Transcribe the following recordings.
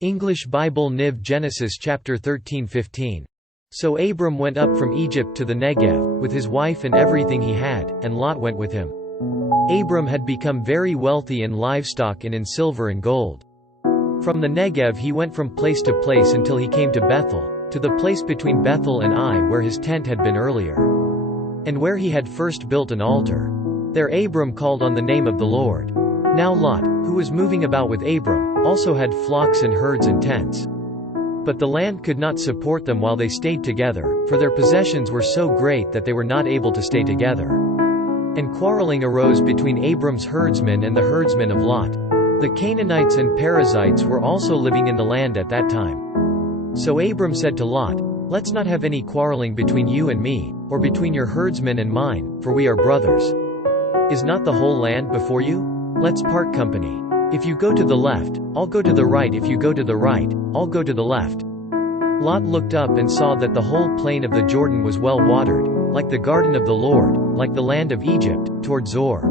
English Bible Niv Genesis chapter 13:15. So Abram went up from Egypt to the Negev, with his wife and everything he had, and Lot went with him. Abram had become very wealthy in livestock and in silver and gold. From the Negev he went from place to place until he came to Bethel, to the place between Bethel and Ai where his tent had been earlier, and where he had first built an altar. There Abram called on the name of the Lord. Now Lot, who was moving about with Abram, also had flocks and herds and tents. But the land could not support them while they stayed together, for their possessions were so great that they were not able to stay together. And quarreling arose between Abram's herdsmen and the herdsmen of Lot. The Canaanites and Perizzites were also living in the land at that time. So Abram said to Lot, "Let's not have any quarreling between you and me, or between your herdsmen and mine, for we are brothers. Is not the whole land before you? Let's part company. If you go to the left, I'll go to the right. If you go to the right, I'll go to the left." Lot looked up and saw that the whole plain of the Jordan was well watered, like the garden of the Lord, like the land of Egypt, toward Zoar.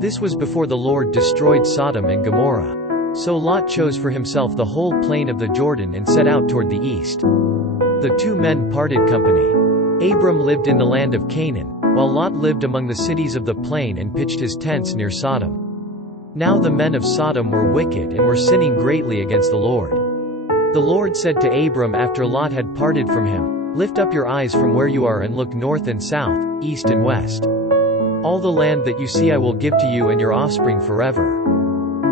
This was before the Lord destroyed Sodom and Gomorrah. So Lot chose for himself the whole plain of the Jordan and set out toward the east. The two men parted company. Abram lived in the land of Canaan, while Lot lived among the cities of the plain and pitched his tents near Sodom. Now the men of Sodom were wicked and were sinning greatly against the Lord. The Lord said to Abram after Lot had parted from him, "Lift up your eyes from where you are and look north and south, east and west. All the land that you see I will give to you and your offspring forever.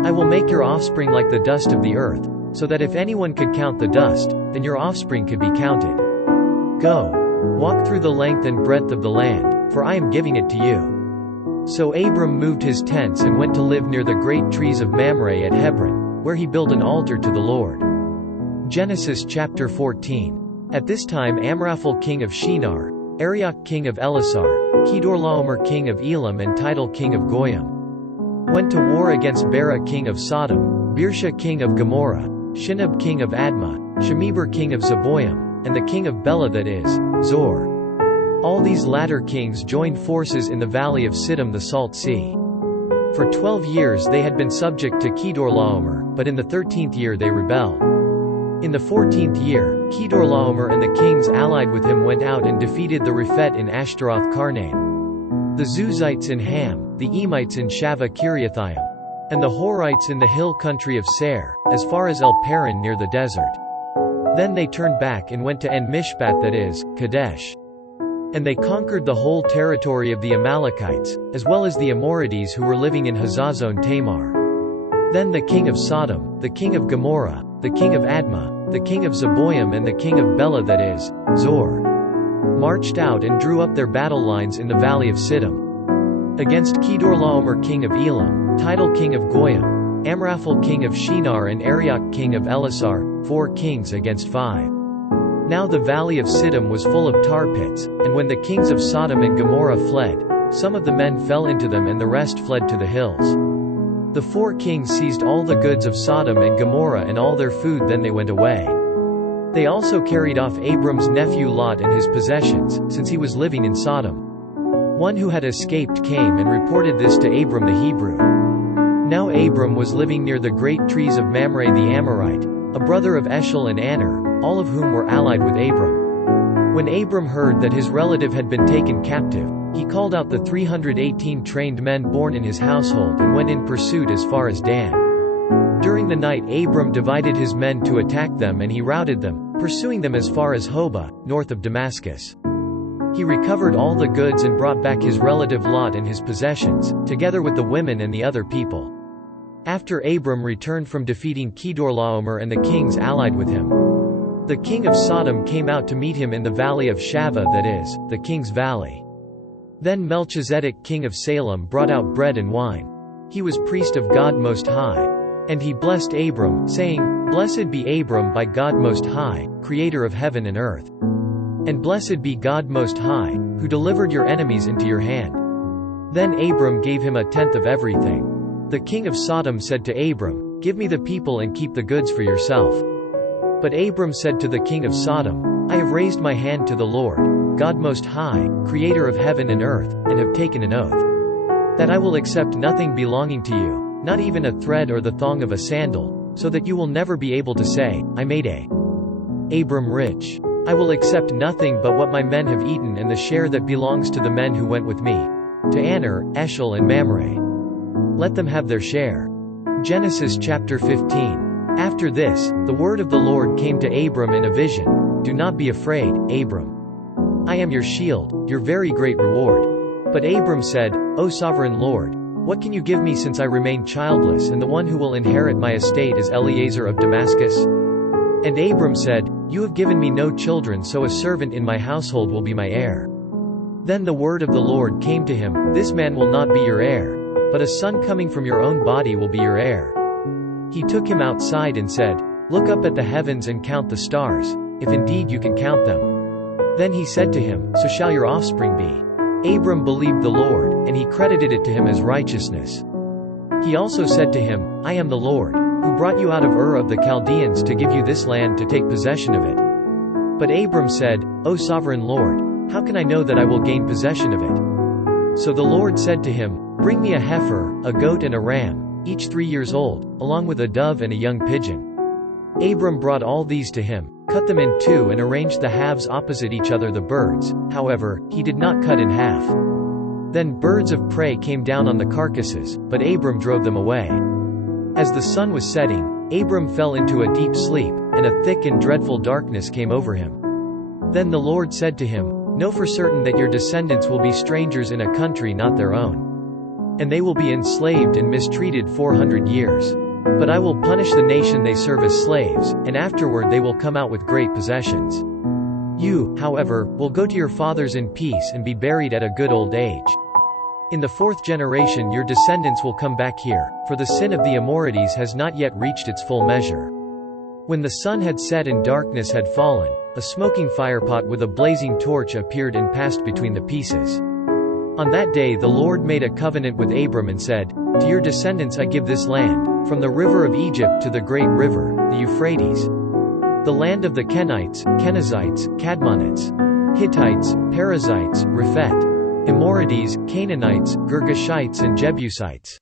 I will make your offspring like the dust of the earth, so that if anyone could count the dust, then your offspring could be counted. Go. Walk through the length and breadth of the land, for I am giving it to you." So Abram moved his tents and went to live near the great trees of Mamre at Hebron, where he built an altar to the Lord. Genesis chapter 14. At this time Amraphel king of Shinar, Arioch king of Elasar, Kedorlaomer king of Elam and Tidal king of Goyim went to war against Bera king of Sodom, Birsha king of Gomorrah, Shinab king of Admah, Shemeber king of Zeboim, and the king of Bela, that is, Zor. All these latter kings joined forces in the valley of Siddim, the Salt Sea. For 12 years they had been subject to Kedorlaomer, but in the 13th year they rebelled. In the 14th year, Kedorlaomer and the kings allied with him went out and defeated the Rephet in Ashtaroth Karnaim, the Zuzites in Ham, the Emites in Shaveh Kiriathaim, and the Horites in the hill country of Seir, as far as El Paran near the desert. Then they turned back and went to En-Mishpat, that is, Kadesh. And they conquered the whole territory of the Amalekites, as well as the Amorites who were living in Hazazon Tamar. Then the king of Sodom, the king of Gomorrah, the king of Admah, the king of Zeboim and the king of Bela, that is, Zor, marched out and drew up their battle lines in the valley of Siddim against Kedorlaomer king of Elam, Tidal king of Goyim, Amraphel king of Shinar and Arioch king of Elasar, 4 kings against 5. Now the valley of Siddim was full of tar pits, and when the kings of Sodom and Gomorrah fled, some of the men fell into them and the rest fled to the hills. The 4 kings seized all the goods of Sodom and Gomorrah and all their food, then they went away. They also carried off Abram's nephew Lot and his possessions, since he was living in Sodom. One who had escaped came and reported this to Abram the Hebrew. Now Abram was living near the great trees of Mamre the Amorite, a brother of Eshel and Aner, all of whom were allied with Abram. When Abram heard that his relative had been taken captive, he called out the 318 trained men born in his household and went in pursuit as far as Dan. During the night Abram divided his men to attack them and he routed them, pursuing them as far as Hobah, north of Damascus. He recovered all the goods and brought back his relative Lot and his possessions, together with the women and the other people. After Abram returned from defeating Kedorlaomer and the kings allied with him, the king of Sodom came out to meet him in the valley of Shaveh, that is, the king's valley. Then Melchizedek king of Salem brought out bread and wine. He was priest of God Most High. And he blessed Abram, saying, "Blessed be Abram by God Most High, creator of heaven and earth. And blessed be God Most High, who delivered your enemies into your hand." Then Abram gave him 1/10 of everything. The king of Sodom said to Abram, "Give me the people and keep the goods for yourself." But Abram said to the king of Sodom, "I have raised my hand to the Lord, God Most High, creator of heaven and earth, and have taken an oath, that I will accept nothing belonging to you, not even a thread or the thong of a sandal, so that you will never be able to say, I made Abram rich. I will accept nothing but what my men have eaten and the share that belongs to the men who went with me. To Aner, Eshel and Mamre. Let them have their share. Genesis chapter 15. After this, the word of the Lord came to Abram in a vision. Do not be afraid, Abram. I am your shield, your very great reward. But Abram said, O sovereign Lord, what can you give me since I remain childless and the one who will inherit my estate is Eliezer of Damascus? And Abram said, You have given me no children, so a servant in my household will be my heir. Then the word of the Lord came to him, This man will not be your heir, but a son coming from your own body will be your heir. He took him outside and said, Look up at the heavens and count the stars, if indeed you can count them. Then he said to him, So shall your offspring be. Abram believed the Lord, and he credited it to him as righteousness. He also said to him, I am the Lord, who brought you out of Ur of the Chaldeans to give you this land to take possession of it. But Abram said, O sovereign Lord, how can I know that I will gain possession of it? So the Lord said to him, Bring me a heifer, a goat and a ram, each 3 years old, along with a dove and a young pigeon. Abram brought all these to him, cut them in two and arranged the halves opposite each other. The birds, however, he did not cut in half. Then birds of prey came down on the carcasses, but Abram drove them away. As the sun was setting, Abram fell into a deep sleep, and a thick and dreadful darkness came over him. Then the Lord said to him, Know for certain that your descendants will be strangers in a country not their own. And they will be enslaved and mistreated 400 years. But I will punish the nation they serve as slaves, and afterward they will come out with great possessions. You, however, will go to your fathers in peace and be buried at a good old age. In the 4th generation your descendants will come back here, for the sin of the Amorites has not yet reached its full measure. When the sun had set and darkness had fallen, a smoking firepot with a blazing torch appeared and passed between the pieces. On that day the Lord made a covenant with Abram and said, To your descendants I give this land, from the river of Egypt to the great river, the Euphrates. The land of the Kenites, Kenizzites, Kadmonites, Hittites, Perizzites, Rephet, Amorites, Canaanites, Girgashites and Jebusites.